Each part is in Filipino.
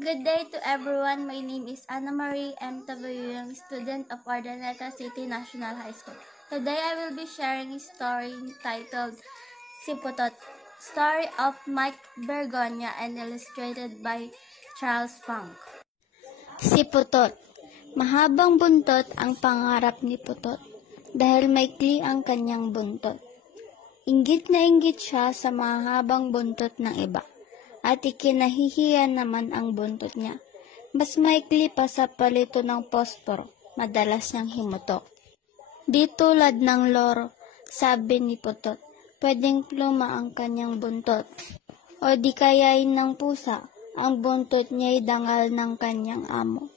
Good day to everyone. My name is Anna Marie M. Tabuyong, student of Urdaneta City National High School. Today I will be sharing a story titled Siputot, story of Mike Bergonia and illustrated by Charles Funk. Siputot. Mahabang buntot ang pangarap ni Putot dahil maikli ang kanyang buntot. Inggit na inggit siya sa mahabang buntot ng iba. At ikinahihiya naman ang buntot niya. Mas maikli pa sa palito ng posporo, madalas niyang himutok. Di tulad ng loro, sabi ni Putot, pwedeng pluma ang kanyang buntot. O di kayain ng pusa, ang buntot niya'y dangal ng kanyang amo.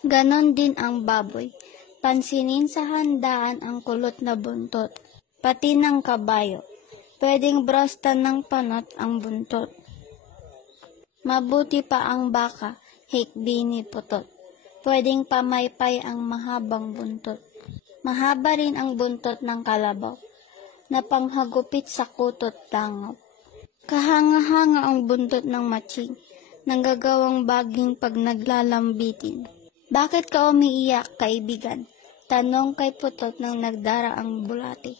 Ganon din ang baboy, pansinin sa handaan ang kulot na buntot, pati ng kabayo, pwedeng brostan ng panot ang buntot. Mabuti pa ang baka, hikbi ni Putot. Pwedeng pamaypay ang mahabang buntot. Mahaba rin ang buntot ng kalabaw, na panghagupit sa kutot langaw. Kahanga-hanga ang buntot ng matching, nanggagawang baging pag naglalambitin. Bakit ka umiiyak, kaibigan? Tanong kay Putot nang nagdara ang bulate.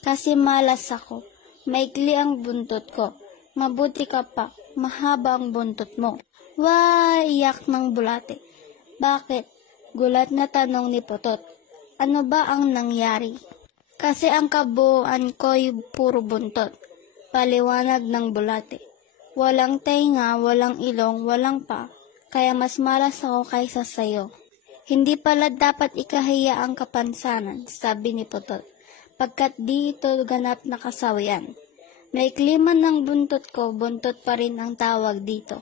Kasi malas ako, maikli ang buntot ko. Mabuti ka pa, mahaba ang buntot mo. Wah, iyak ng bulate. Bakit? Gulat na tanong ni Putot. Ano ba ang nangyari? Kasi ang kabuuan ko'y puro buntot. Paliwanag ng bulate. Walang tenga, walang ilong, walang pa. Kaya mas malas ako kaysa sayo. Hindi pala dapat ikahiya ang kapansanan, sabi ni Putot. Pagkat di ito ganap na kasawian. Maikli man ng buntot ko, buntot pa rin ang tawag dito.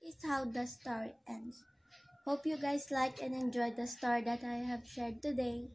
This is how the story ends. Hope you guys like and enjoy the story that I have shared today.